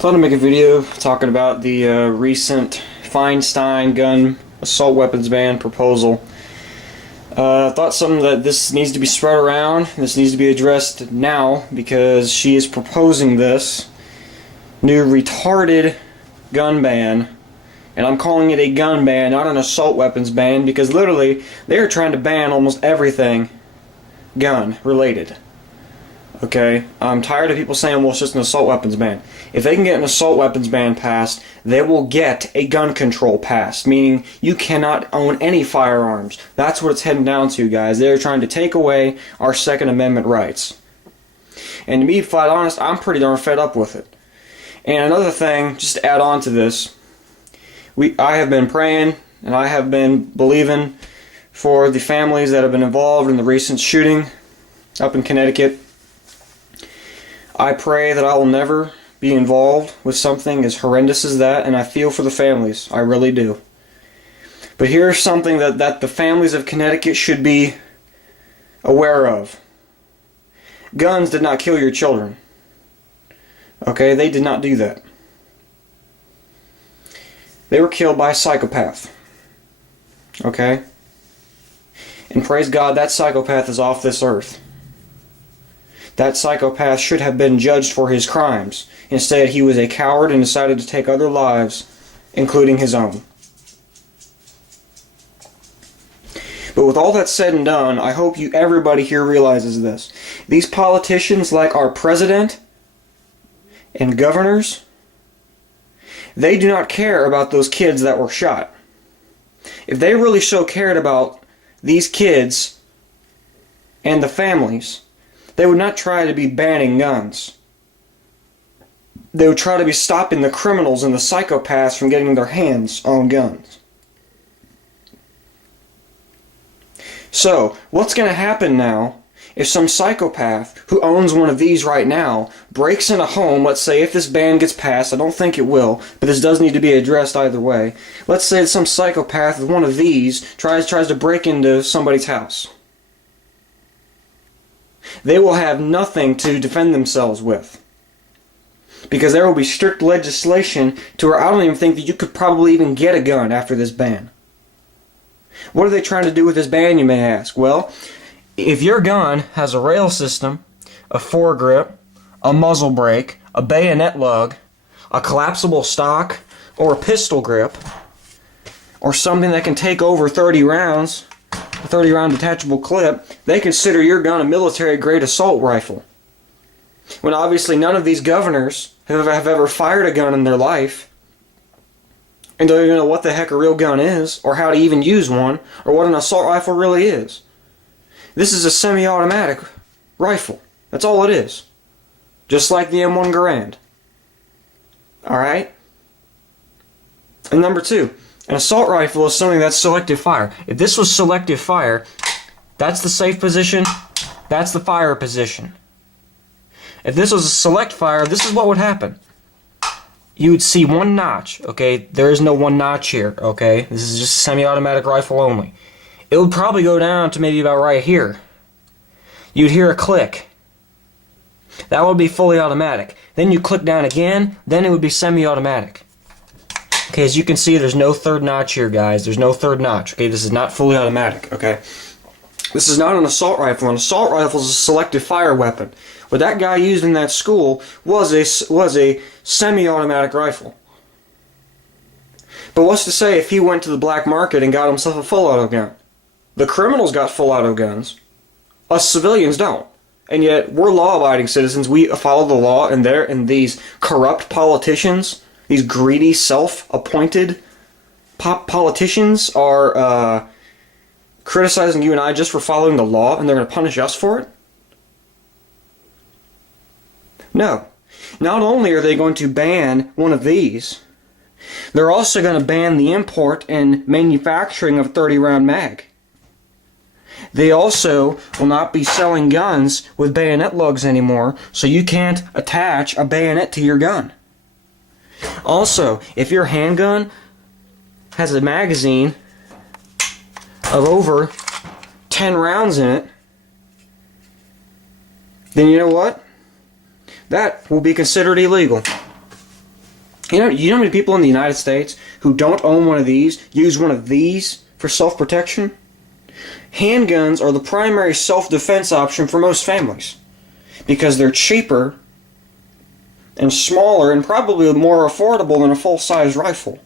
Thought I'd make a video talking about the recent Feinstein gun assault weapons ban proposal. Thought something that this needs to be spread around. This needs to be addressed now because she is proposing this new retarded gun ban. And I'm calling it a gun ban, not an assault weapons ban, because literally they are trying to ban almost everything gun related. Okay, I'm tired of people saying, well, it's just an assault weapons ban. If they can get an assault weapons ban passed, they will get a gun control passed, meaning you cannot own any firearms. That's what it's heading down to, guys. They're trying to take away our Second Amendment rights. And to be flat honest, I'm pretty darn fed up with it. And another thing, just to add on to this, I have been praying and I have been believing for the families that have been involved in the recent shooting up in Connecticut. I pray that I will never be involved with something as horrendous as that, and I feel for the families. I really do. But here's something that the families of Connecticut should be aware of. Guns did not kill your children. Okay, they did not do that. They were killed by a psychopath. Okay? And praise God, that psychopath is off this earth. That psychopath should have been judged for his crimes. Instead, he was a coward and decided to take other lives, including his own. But with all that said and done, I hope everybody here realizes this. These politicians, like our president and governors, they do not care about those kids that were shot. If they really so cared about these kids and the families, they would not try to be banning guns. They would try to be stopping the criminals and the psychopaths from getting their hands on guns. So, what's going to happen now if some psychopath who owns one of these right now breaks in a home? Let's say if this ban gets passed, I don't think it will, but this does need to be addressed either way. Let's say that some psychopath with one of these tries to break into somebody's house. They will have nothing to defend themselves with. Because there will be strict legislation to where I don't even think that you could probably even get a gun after this ban. What are they trying to do with this ban, you may ask? Well, if your gun has a rail system, a foregrip, a muzzle brake, a bayonet lug, a collapsible stock, or a pistol grip, or something that can take over 30 rounds, a 30-round detachable clip, they consider your gun a military-grade assault rifle. When obviously none of these governors have ever fired a gun in their life and don't even know what the heck a real gun is, or how to even use one, or what an assault rifle really is. This is a semi-automatic rifle. That's all it is. Just like the M1 Garand. Alright? And number two, an assault rifle is something that's selective fire. If this was selective fire, that's the safe position, that's the fire position. If this was a select fire, this is what would happen. You would see one notch, okay? There is no one notch here, okay? This is just a semi-automatic rifle only. It would probably go down to maybe about right here. You'd hear a click. That would be fully automatic. Then you click down again, then it would be semi-automatic. Okay, as you can see, there's no third notch here, guys. There's no third notch. Okay, this is not fully automatic, okay? This is not an assault rifle. An assault rifle is a selective fire weapon. What that guy used in that school was a semi-automatic rifle. But what's to say if he went to the black market and got himself a full auto gun? The criminals got full auto guns. Us civilians don't. And yet, we're law-abiding citizens. We follow the law, and these corrupt politicians, these greedy, self-appointed politicians are criticizing you and I just for following the law, and they're going to punish us for it? No. Not only are they going to ban one of these, they're also going to ban the import and manufacturing of 30-round mag. They also will not be selling guns with bayonet lugs anymore, so you can't attach a bayonet to your gun. Also, if your handgun has a magazine of over 10 rounds in it, then you know what? That will be considered illegal. You know how many people in the United States who don't own one of these use one of these for self-protection? Handguns are the primary self-defense option for most families because they're cheaper and smaller and probably more affordable than a full-size rifle.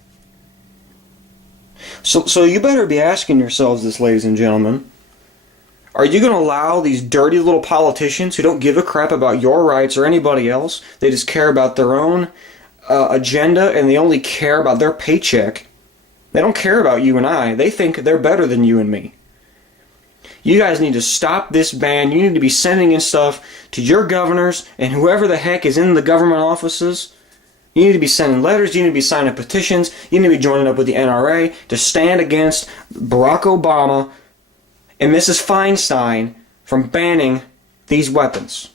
So you better be asking yourselves this, ladies and gentlemen. Are you going to allow these dirty little politicians who don't give a crap about your rights or anybody else? They just care about their own agenda, and they only care about their paycheck. They don't care about you and I. They think they're better than you and me. You guys need to stop this ban. You need to be sending in stuff to your governors and whoever the heck is in the government offices. You need to be sending letters. You need to be signing petitions. You need to be joining up with the NRA to stand against Barack Obama and Mrs. Feinstein from banning these weapons.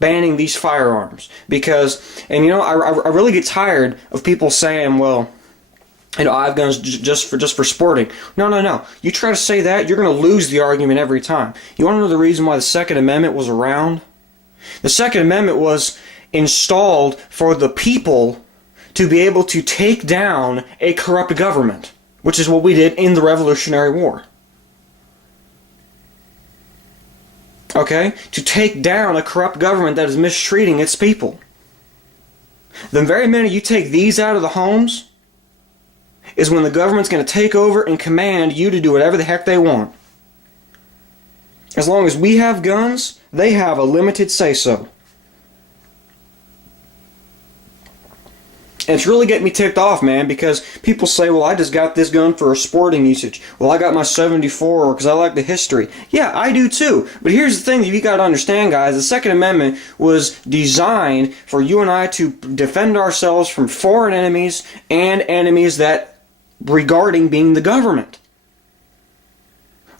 Banning these firearms. Because, and you know, I really get tired of people saying, well, you know, I have guns just for sporting. No. You try to say that, you're going to lose the argument every time. You want to know the reason why the Second Amendment was around? The Second Amendment was installed for the people to be able to take down a corrupt government, which is what we did in the Revolutionary War. Okay? To take down a corrupt government that is mistreating its people. The very minute you take these out of the homes is when the government's going to take over and command you to do whatever the heck they want. As long as we have guns, they have a limited say-so. And it's really getting me ticked off, man, because people say, well, I just got this gun for a sporting usage. Well, I got my 74 because I like the history. Yeah, I do too. But here's the thing that you got to understand, guys. The Second Amendment was designed for you and I to defend ourselves from foreign enemies and enemies that regarding being the government.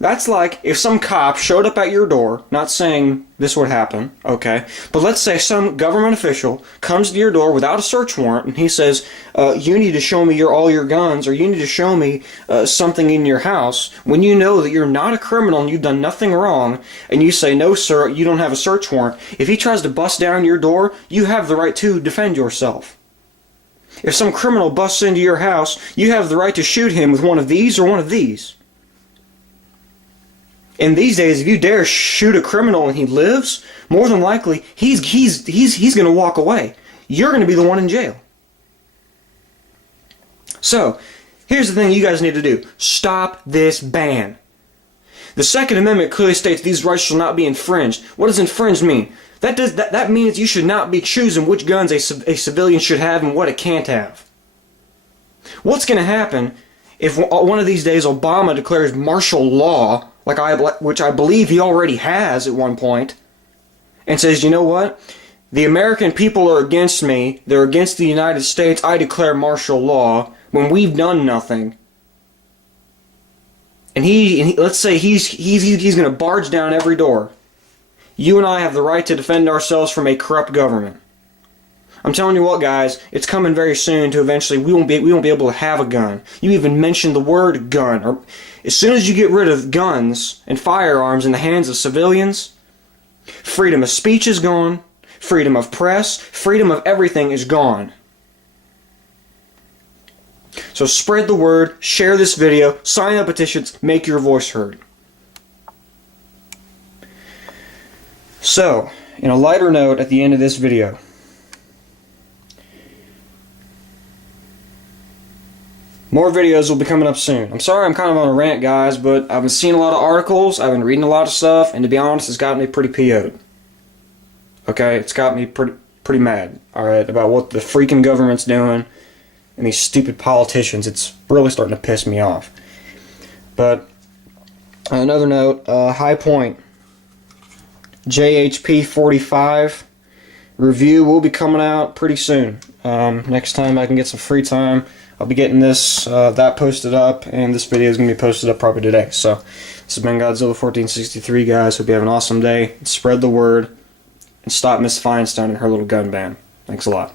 That's like if some cop showed up at your door, not saying this would happen, okay, but let's say some government official comes to your door without a search warrant and he says, you need to show me all your guns, or you need to show me something in your house, when you know that you're not a criminal and you've done nothing wrong, and you say, no sir, you don't have a search warrant. If he tries to bust down your door, you have the right to defend yourself. If some criminal busts into your house, you have the right to shoot him with one of these or one of these. And these days, if you dare shoot a criminal and he lives, more than likely, he's going to walk away. You're going to be the one in jail. So, here's the thing you guys need to do. Stop this ban. The Second Amendment clearly states these rights shall not be infringed. What does infringed mean? That means you should not be choosing which guns a civilian should have and what it can't have. What's going to happen if one of these days Obama declares martial law, which I believe he already has at one point, and says, you know what? The American people are against me. They're against the United States. I declare martial law when we've done nothing. And let's say he's going to barge down every door. You and I have the right to defend ourselves from a corrupt government. I'm telling you what, guys, it's coming very soon to eventually we won't be able to have a gun. You even mentioned the word gun. Or as soon as you get rid of guns and firearms in the hands of civilians, freedom of speech is gone, freedom of press, freedom of everything is gone. So spread the word, share this video, sign the petitions, make your voice heard. So, in a lighter note at the end of this video, more videos will be coming up soon. I'm sorry I'm kind of on a rant, guys, but I've been seeing a lot of articles, I've been reading a lot of stuff, and to be honest, it's got me pretty PO'd. Okay, it's got me pretty mad, alright, about what the freaking government's doing and these stupid politicians. It's really starting to piss me off. But, on another note, High Point JHP 45 review will be coming out pretty soon. Next time I can get some free time, I'll be getting that posted up, and this video is going to be posted up probably today. So, this has been Godzilla1463, guys. Hope you have an awesome day. Spread the word, and stop Miss Feinstein and her little gun ban. Thanks a lot.